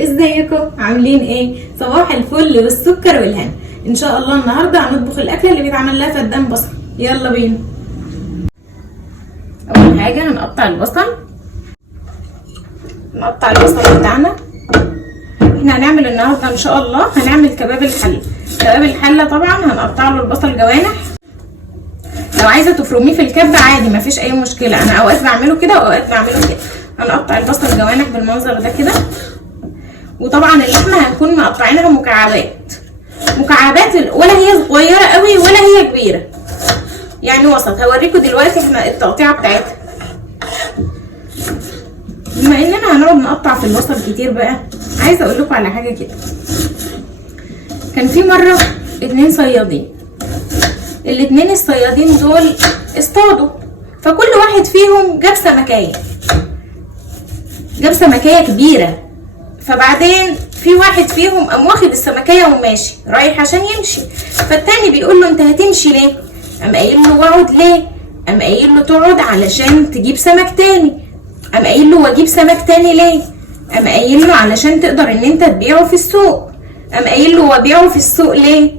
ازيكم عاملين ايه؟ صباح الفل والسكر والهنا. ان شاء الله النهارده هنطبخ الاكله اللي بيتعمل لها فدان بصل. يلا بينا. اول حاجه هنقطع البصل بتاعنا. احنا هنعمل النهارده ان شاء الله هنعمل كباب الحله. كباب الحله طبعا هنقطع له البصل جوانح. لو عايزه تفرميه في الكبه عادي مفيش اي مشكله، انا اوقات بعمله كده واوقات بعمله كده. هنقطع البصل جوانح بالمنظر ده كده. وطبعا اللحمه هنكون مقطعينها مكعبات ولا هي صغيره قوي ولا هي كبيره، يعني وسط. هوريكم دلوقتي احنا التقطيعه بتاعتها. بما اننا هنقعد نقطع في البصل كتير بقى، عايزه اقول لكم على حاجه كده. كان في مره 2 صيادين، الاتنين الصيادين دول اصطادوا، فكل واحد فيهم جاب سمكية كبيرة. فبعدين في واحد فيهم قام واخد السمكية وماشي رايح عشان يمشي، فالتاني بيقول له انت هتمشي ليه؟ قام قايل له واقعد ليه؟ قام قايل له تقعد علشان تجيب سمك تاني. قام قايل له واجيب سمك تاني ليه؟ قام قايل له علشان تقدر ان انت تبيعه في السوق. قام قايل له وابيعه في السوق ليه؟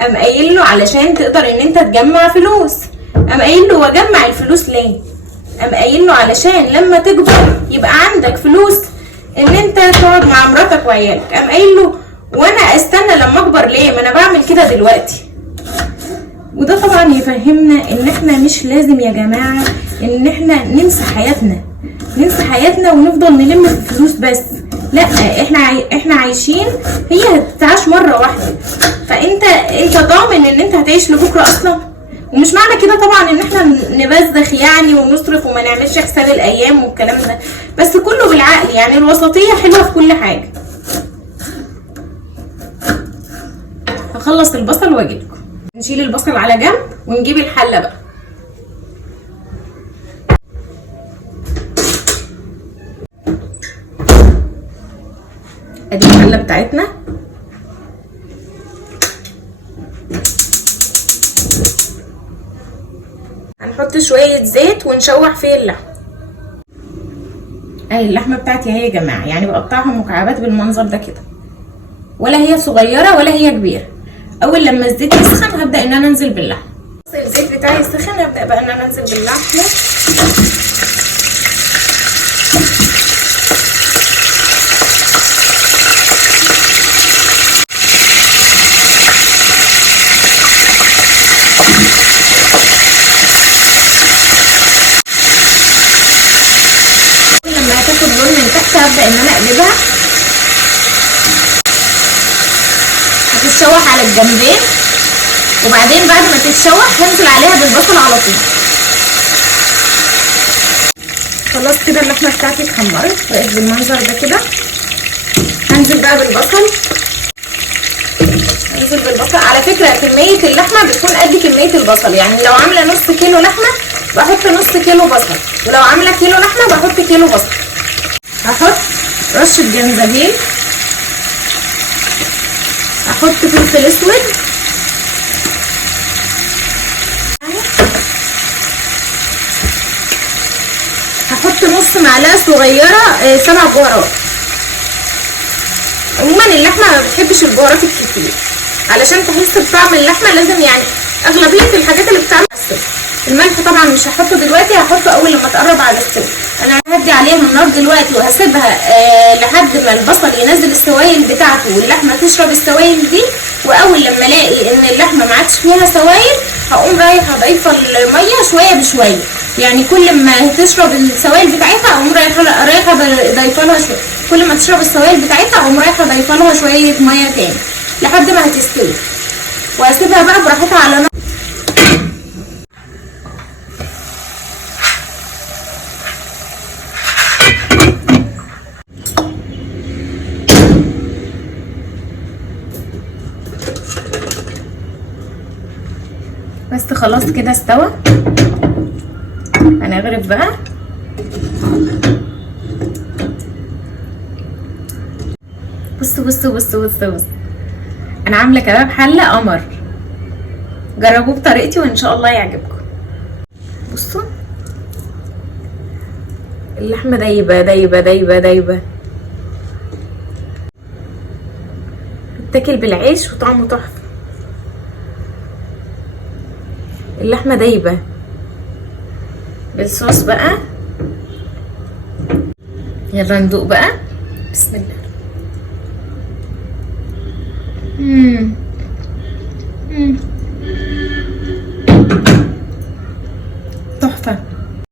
قام قايل له علشان تقدر ان انت تجمع فلوس. قام قايل له واجمع الفلوس ليه؟ قام قايل له علشان لما تكبر يبقى عندك فلوس ان انت تقعد مع مراتك وعيالك. قام قايل له وانا استنى لما اكبر ليه؟ ما انا بعمل كده دلوقتي. وده طبعا يفهمنا ان احنا مش لازم يا جماعه ان احنا ننسى حياتنا ونفضل نلم في الفلوس بس. لا، احنا عايشين، هي هتتعاش مره واحده، فانت ضامن ان انت هتعيش لبكره اصلا. ومش معنى كده طبعا ان احنا نبذخ يعني ونصرف وما نعملش حساب الايام والكلام ده، بس كله بالعقل، يعني الوسطيه حلوه في كل حاجه. هخلص البصل واجيلكم. نشيل البصل على جنب ونجيب الحله بقى. ادي الحله بتاعتنا. هنحط شويه زيت ونشوح فيه اللحمه. اهي اللحمه بتاعتي اهي يا جماعه، يعني بقطعها مكعبات بالمنظر ده كده، ولا هي صغيره ولا هي كبيره. اول لما الزيت يسخن هبدا ان انا انزل باللحمه. الزيت بتاعي يسخن هبدا بقى ان انا انزل باللحمه. لما هتاخد لون من تحت هبدا ان انا اقلبها. هتتشوح على الجنبين، وبعدين بعد ما تتشوح هنزل عليها بالبصل على طول. خلاص كده اللحمه بتاعتي اتحمرت بقت بالمنظر ده كده. هنزل بقى بالبصل. على فكره كميه اللحمه بتكون قد كميه البصل، يعني لو عامله نص كيلو لحمه بحط نص كيلو بصل، ولو عامله كيلو لحمه بحط كيلو بصل. هحط رشه جنزبيل، هحط فلفل اسود، هحط نص معلقه صغيره سبع بهارات. عموما اللحمه ما بتحبش البهارات الكتير، علشان تحس بطعم اللحمه لازم يعني اغلبيه الحاجات اللي بتتعمل السوا. الملح طبعا مش هحطه دلوقتي، هحطه اول لما تقرب على السوا. انا ههدي عليها النار دلوقتي وهسيبها لحد ما البصل ينزل السوائل بتاعته واللحمه تشرب السوائل دي. واول لما الاقي ان اللحمه ما عادش فيها سوائل هقوم رايحه ضايفه الميه شويه بشويه، يعني كل ما تشرب السوائل بتاعتها اقوم رايحه ضايفه لها شويه. كل ما تشرب السوائل بتاعتها اقوم رايحه ضايفه لها شويه ميه تاني لحد ما هتستوي، وهسيبها بقى براحتها على نار. بس خلاص كده استوى. هنغرف بقى. بصوا انا عامله كباب حله قمر. جربوه بطريقتي وان شاء الله يعجبكم. بصوا اللحمه دايبه. تاكل بالعيش وطعمه تحفه. اللحمه دايبه بالصوص بقى. يلا ندوق بقى. بسم الله.